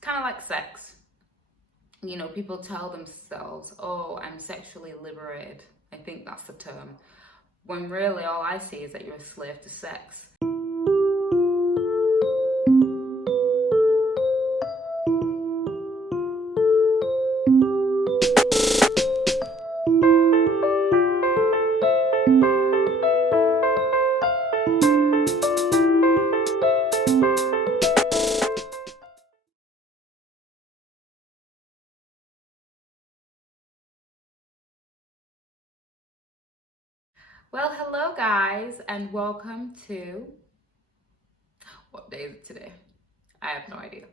kind of like sex. You know, people tell themselves, oh, I'm sexually liberated. I think that's the term. When really all I see is that you're a slave to sex. Well, hello guys, and welcome to, what day is it today? I have no idea.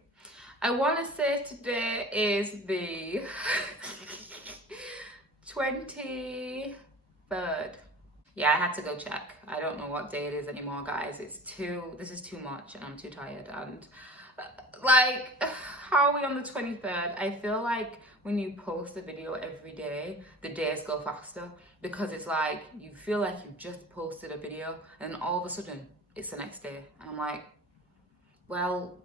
I want to say today is the 23rd. Yeah, I had to go check. I don't know what day it is anymore, guys. This is too much and I'm too tired. And like, how are we on the 23rd? I feel like when you post a video every day, the days go faster because it's like, you feel like you've just posted a video and all of a sudden it's the next day. And I'm like, well,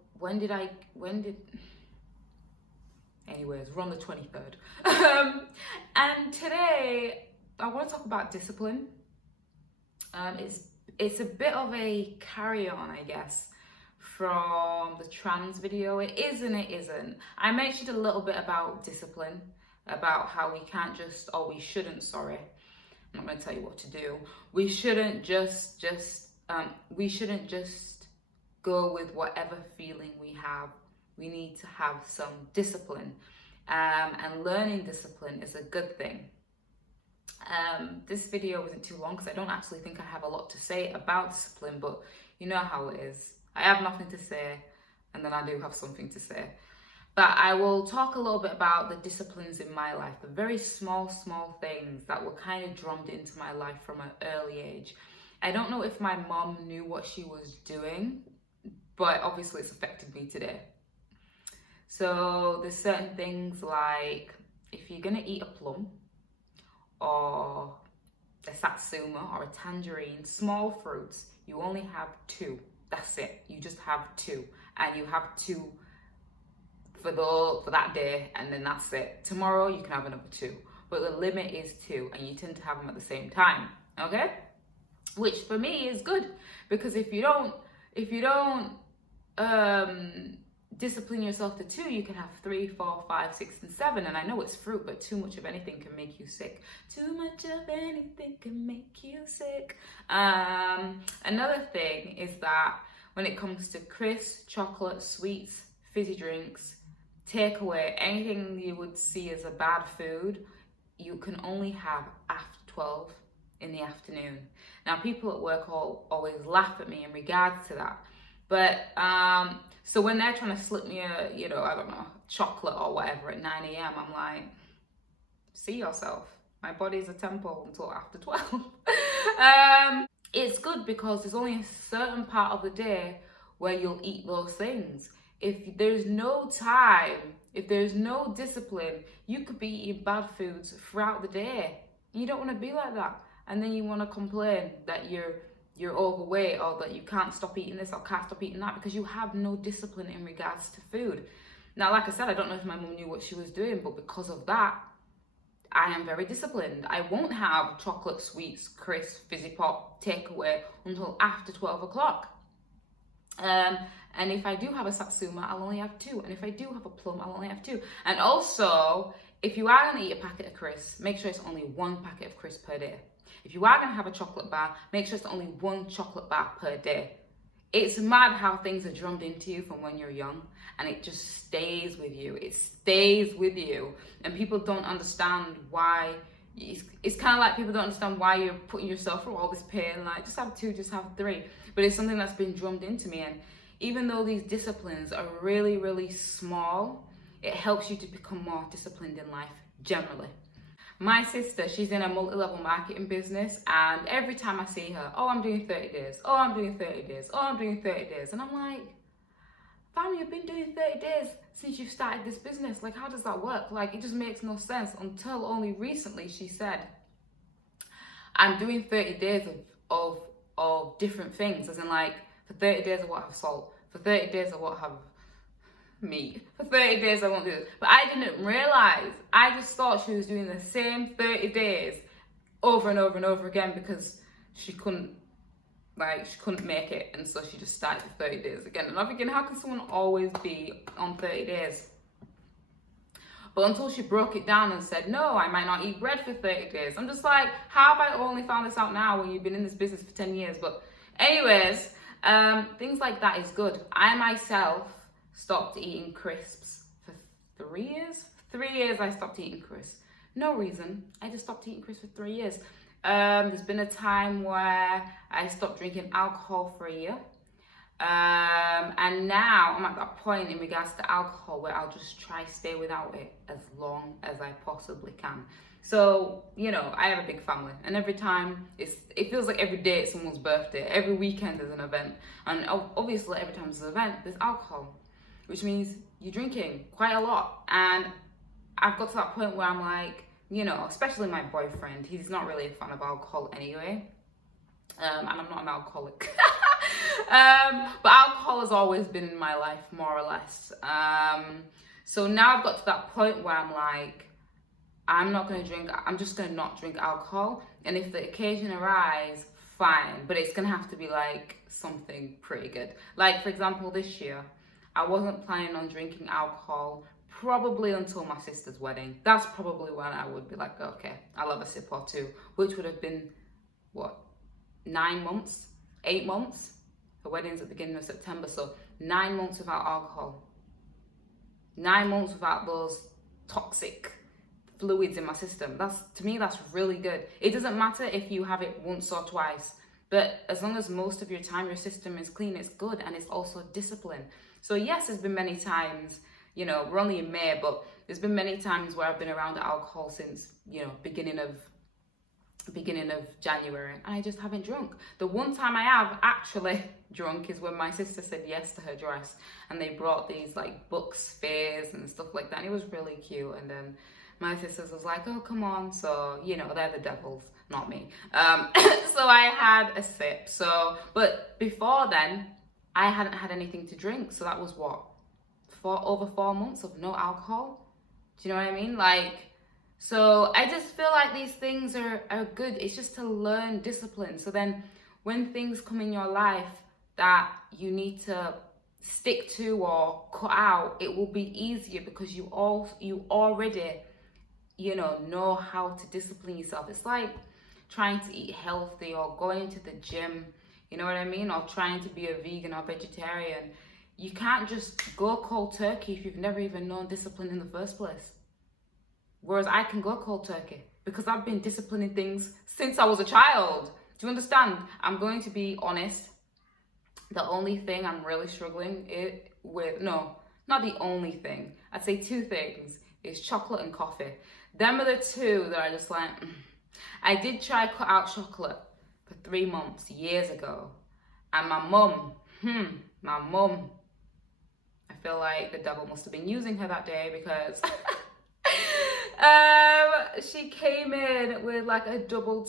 anyways, we're on the 23rd. And today I want to talk about discipline. It's a bit of a carry-on, I guess, from the trans video. It is and it isn't. I mentioned a little bit about discipline, about how we can't just, or we shouldn't, sorry, I'm not going to tell you what to do. We shouldn't just go with whatever feeling we have. We need to have some discipline, and learning discipline is a good thing. This video isn't too long because I don't actually think I have a lot to say about discipline, but you know how it is. I have nothing to say and then I do have something to say. But I will talk a little bit about the disciplines in my life, the very small things that were kind of drummed into my life from an early age. I don't know if my mom knew what she was doing, but obviously it's affected me today. So there's certain things like, if you're gonna eat a plum or a satsuma or a tangerine, small fruits, you only have two. That's it. You just have two, and you have two for that day, and then that's it. Tomorrow you can have another two, but the limit is two, and you tend to have them at the same time. Okay, which for me is good, because if you don't discipline yourself to two, you can have 3, 4, 5, 6, and 7. And I know it's fruit, but too much of anything can make you sick. Too much of anything can make you sick. Another thing is that when it comes to crisps, chocolate, sweets, fizzy drinks, takeaway, anything you would see as a bad food, you can only have after 12 in the afternoon. Now, people at work always laugh at me in regards to that. But so when they're trying to slip me a, I don't know, chocolate or whatever at 9 a.m, I'm like, see yourself. My body's a temple until after 12. It's good because there's only a certain part of the day where you'll eat those things. If there's no time, if there's no discipline, you could be eating bad foods throughout the day. You don't want to be like that. And then you want to complain that you're overweight, or that you can't stop eating this or can't stop eating that, because you have no discipline in regards to food. Now, like I said, I don't know if my mum knew what she was doing, but because of that, I am very disciplined. I won't have chocolate, sweets, crisps, fizzy pop, takeaway until after 12 o'clock. And if I do have a satsuma, I'll only have 2. And if I do have a plum, I'll only have 2. And also, if you are going to eat a packet of crisps, make sure it's only 1 packet of crisps per day. If you are going to have a chocolate bar, make sure it's only 1 chocolate bar per day. It's mad how things are drummed into you from when you're young, and it just stays with you. It stays with you, and people don't understand why. It's kind of like people don't understand why you're putting yourself through all this pain. Like, just have 2, just have 3. But it's something that's been drummed into me, and even though these disciplines are really, really small, it helps you to become more disciplined in life generally. My sister, she's in a multi-level marketing business, and every time I see her, oh, I'm doing 30 days, oh, I'm doing 30 days, oh, I'm doing 30 days. And I'm like, fam, you've been doing 30 days since you've started this business. Like, how does that work? Like, it just makes no sense, until only recently she said, I'm doing 30 days of different things, as in, like, for 30 days I won't have salt, for 30 days I won't have me. For 30 days I won't do this. But I didn't realize. I just thought she was doing the same 30 days over and over and over again because she couldn't make it, and so she just started the 30 days again. And I'm thinking, how can someone always be on 30 days? But until she broke it down and said, no, I might not eat bread for 30 days. I'm just like, how have I only found this out now when you've been in this business for 10 years? But anyways, things like that is good. I myself stopped eating crisps for 3 years. 3 years I stopped eating crisps. No reason. I just stopped eating crisps for 3 years. There's been a time where I stopped drinking alcohol for a year. And now I'm at that point in regards to alcohol where I'll just try stay without it as long as I possibly can. So, you know, I have a big family, and every time it feels like every day it's someone's birthday. Every weekend there's an event, and obviously every time there's an event there's alcohol, which means you're drinking quite a lot. And I've got to that point where I'm like, you know, especially my boyfriend, he's not really a fan of alcohol anyway, and I'm not an alcoholic. But alcohol has always been in my life, more or less. So now I've got to that point where I'm like, I'm not going to drink, I'm just going to not drink alcohol. And if the occasion arises, fine. But it's going to have to be like something pretty good. Like, for example, this year, I wasn't planning on drinking alcohol probably until my sister's wedding. That's probably when I would be like, okay, I'll have a sip or two, which would have been, what, 9 months, 8 months? The wedding's at the beginning of September, so 9 months without alcohol. 9 months without those toxic fluids in my system. To me, that's really good. It doesn't matter if you have it once or twice, but as long as most of your time your system is clean, it's good, and it's also discipline. So yes, there's been many times, you know, we're only in May, but there's been many times where I've been around alcohol since, you know, beginning of January, and I just haven't drunk. The one time I have actually drunk is when my sister said yes to her dress, and they brought these like book spheres and stuff like that, and it was really cute. And then my sisters was like, oh, come on. So, you know, they're the devils, not me. So I had a sip. So, but before then, I hadn't had anything to drink. So that was what, over 4 months of no alcohol. Do you know what I mean? Like, so I just feel like these things are good. It's just to learn discipline. So then when things come in your life that you need to stick to or cut out, it will be easier because you already, you know how to discipline yourself. It's like trying to eat healthy or going to the gym, you know what I mean? Or trying to be a vegan or vegetarian. You can't just go cold turkey if you've never even known discipline in the first place. Whereas I can go cold turkey because I've been disciplining things since I was a child. Do you understand? I'm going to be honest. The only thing I'm really struggling with, no, not the only thing. I'd say 2 things is chocolate and coffee. Them are the 2 that are just like, I did try cut out chocolate for 3 months years ago. And my mum, I feel like the devil must have been using her that day because she came in with like a double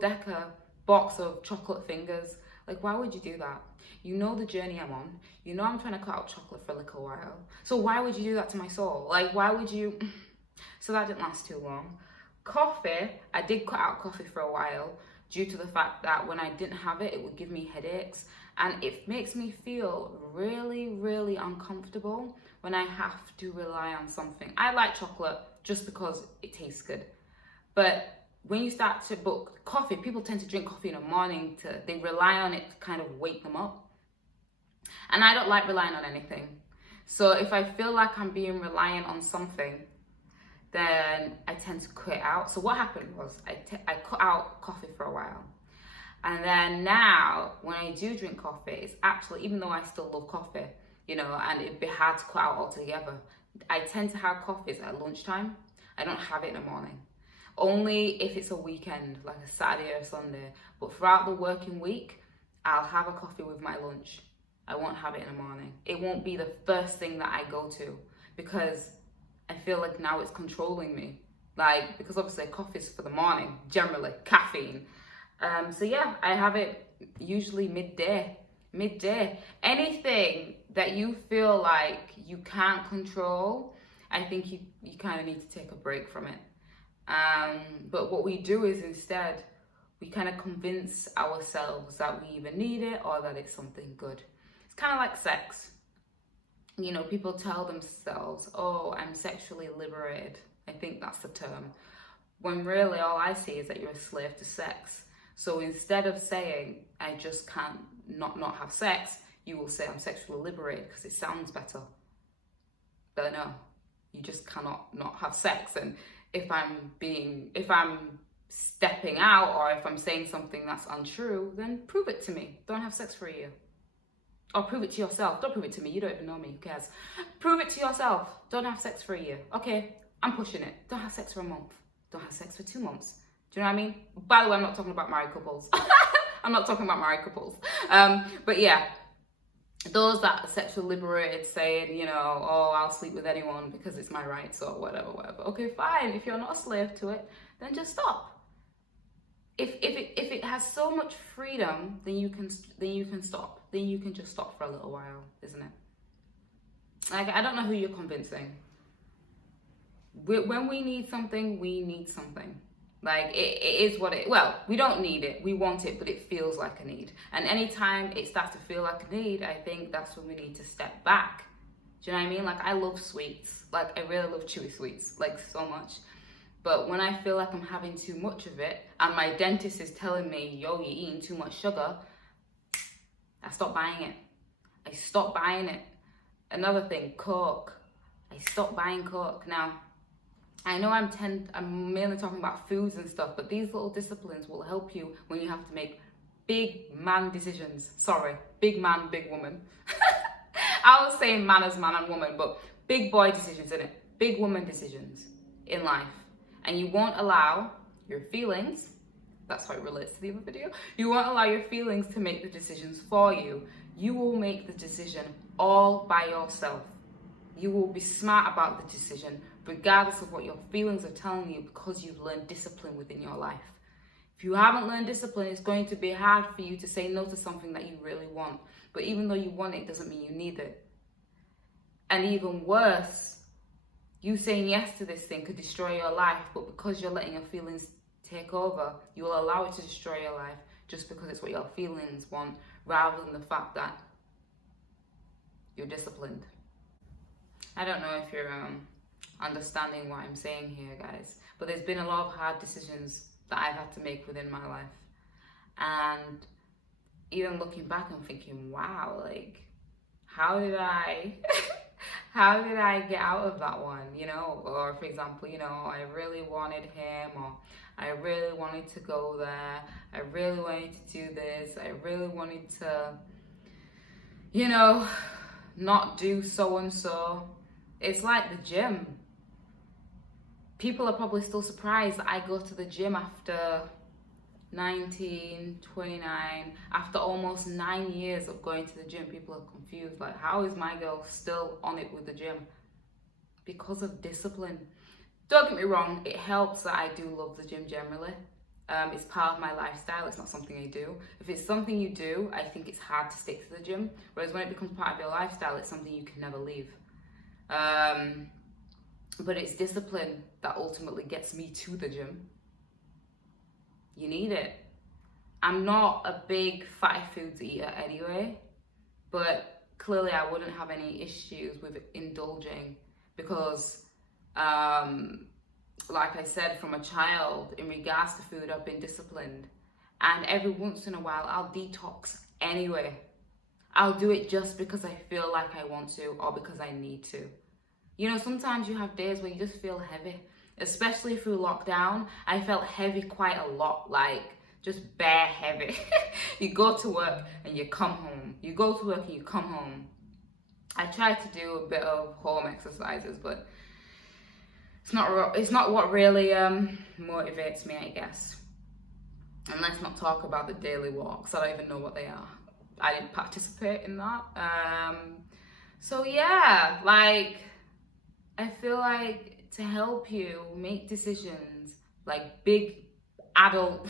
decker box of chocolate fingers. Like, why would you do that? You know the journey I'm on. You know I'm trying to cut out chocolate for a little while. So why would you do that to my soul? Like, why would you? So that didn't last too long. Coffee, I did cut out coffee for a while due to the fact that when I didn't have it, it would give me headaches. And it makes me feel really, really uncomfortable when I have to rely on something. I like chocolate just because it tastes good. But when you start to book coffee, people tend to drink coffee in the morning. They rely on it to kind of wake them up. And I don't like relying on anything. So if I feel like I'm being reliant on something, then I tend to cut it out. So what happened was I cut out coffee for a while. And then now, when I do drink coffee, it's actually, even though I still love coffee, you know, and it'd be hard to cut out altogether, I tend to have coffees at lunchtime. I don't have it in the morning. Only if it's a weekend, like a Saturday or Sunday. But throughout the working week, I'll have a coffee with my lunch. I won't have it in the morning. It won't be the first thing that I go to because I feel like now it's controlling me. Like, because obviously coffee's for the morning, generally, caffeine. So yeah, I have it usually midday. Anything that you feel like you can't control, I think you kind of need to take a break from it. But what we do is instead, we kind of convince ourselves that we either need it or that it's something good. It's kind of like sex. You know, people tell themselves, oh, I'm sexually liberated. I think that's the term. When really all I see is that you're a slave to sex. So instead of saying, I just can't not have sex, you will say, I'm sexually liberated, because it sounds better. But no, you just cannot not have sex. And if I'm stepping out, or if I'm saying something that's untrue, then prove it to me. Don't have sex for a year. Or prove it to yourself. Don't prove it to me. You don't even know me. Who cares? Prove it to yourself. Don't have sex for a year. Okay, I'm pushing it. Don't have sex for a month. Don't have sex for 2 months. Do you know what I mean? By the way, I'm not talking about married couples. I'm not talking about married couples. But yeah, those that are sexually liberated saying, you know, oh, I'll sleep with anyone because it's my rights or whatever. Okay, fine. If you're not a slave to it, then just stop. If it has so much freedom, then you can stop. Then you can just stop for a little while, isn't it? Like, I don't know who you're convincing. When we need something, we need something. Like, it is what it, well, we don't need it, we want it, but it feels like a need. And anytime it starts to feel like a need, I think that's when we need to step back. Do you know what I mean? Like, I love sweets. Like, I really love chewy sweets, like, so much. But when I feel like I'm having too much of it, and my dentist is telling me, yo, you're eating too much sugar, I stop buying it. I stop buying it. Another thing, Coke. I stopped buying Coke. Now, I know I'm mainly talking about foods and stuff, but these little disciplines will help you when you have to make big man decisions. Sorry, big man, big woman. I was saying man as man and woman, but big boy decisions, innit? Big woman decisions in life. And you won't allow your feelings, that's how it relates to the other video, you won't allow your feelings to make the decisions for you. You will make the decision all by yourself. You will be smart about the decision, regardless of what your feelings are telling you, because you've learned discipline within your life. If you haven't learned discipline, it's going to be hard for you to say no to something that you really want. But even though you want it, doesn't mean you need it. And even worse, you saying yes to this thing could destroy your life, but because you're letting your feelings take over, you will allow it to destroy your life just because it's what your feelings want, rather than the fact that you're disciplined. I don't know if you're understanding what I'm saying here, guys, but there's been a lot of hard decisions that I've had to make within my life. And even looking back, I'm thinking, wow, like, how did I get out of that one, you know? Or for example, you know, I really wanted him, or I really wanted to go there, I really wanted to do this, I really wanted to, you know, not do so and so. It's like the gym. People are probably still surprised that I go to the gym after 19, 29, after almost 9 years of going to the gym. People are confused, like, how is my girl still on it with the gym? Because of discipline. Don't get me wrong, it helps that I do love the gym generally. It's part of my lifestyle, it's not something I do. If it's something you do, I think it's hard to stick to the gym. Whereas when it becomes part of your lifestyle, it's something you can never leave. But it's discipline that ultimately gets me to the gym. You need it. I'm not a big fatty foods eater anyway, but clearly I wouldn't have any issues with indulging because, like I said, from a child, in regards to food, I've been disciplined. And every once in a while, I'll detox anyway. I'll do it just because I feel like I want to or because I need to. You know, sometimes you have days where you just feel heavy. Especially through lockdown, I felt heavy quite a lot, like just bare heavy. You go to work and you come home. You go to work and you come home. I tried to do a bit of home exercises, but it's not what really motivates me, I guess. And let's not talk about the daily walks. I don't even know what they are. I didn't participate in that. So yeah, like, I feel like to help you make decisions, like big adult,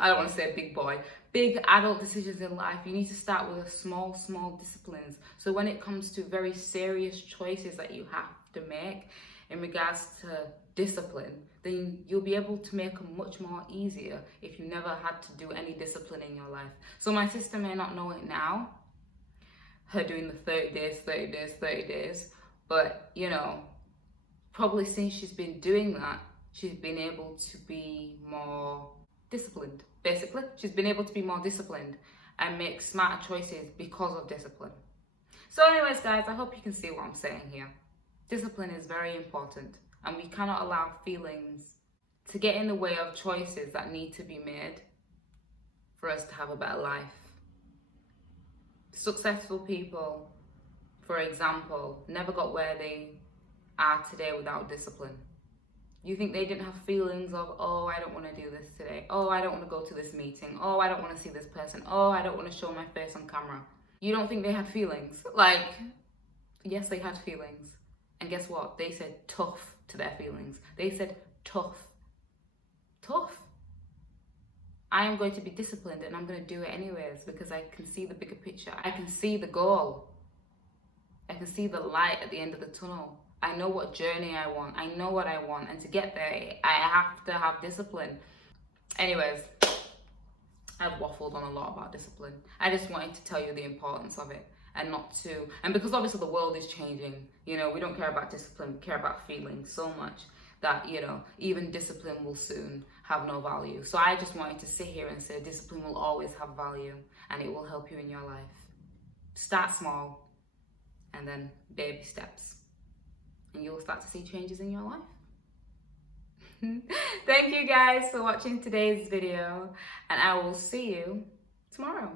I don't want to say big boy, big adult decisions in life, you need to start with a small disciplines. So when it comes to very serious choices that you have to make in regards to discipline, then you'll be able to make them much more easier if you never had to do any discipline in your life. So my sister may not know it now, her doing the 30 days, but you know, probably since she's been doing that, she's been able to be more disciplined. Basically, she's been able to be more disciplined and make smarter choices because of discipline. So anyways, guys, I hope you can see what I'm saying here. Discipline is very important, and we cannot allow feelings to get in the way of choices that need to be made for us to have a better life. Successful people, for example, never got where they are today without discipline. You think they didn't have feelings of, oh, I don't want to do this today. Oh, I don't want to go to this meeting. Oh, I don't want to see this person. Oh, I don't want to show my face on camera. You don't think they had feelings? Like, yes, they had feelings. And guess what? They said tough to their feelings. They said tough. Tough. I am going to be disciplined and I'm going to do it anyways because I can see the bigger picture. I can see the goal. I can see the light at the end of the tunnel. I know what journey I want. I know what I want. And to get there, I have to have discipline. Anyways, I've waffled on a lot about discipline. I just wanted to tell you the importance of it and not to. And because obviously the world is changing, you know, we don't care about discipline, we care about feelings so much that, you know, even discipline will soon have no value. So I just wanted to sit here and say discipline will always have value and it will help you in your life. Start small and then baby steps. And you'll start to see changes in your life. Thank you guys for watching today's video, and I will see you tomorrow.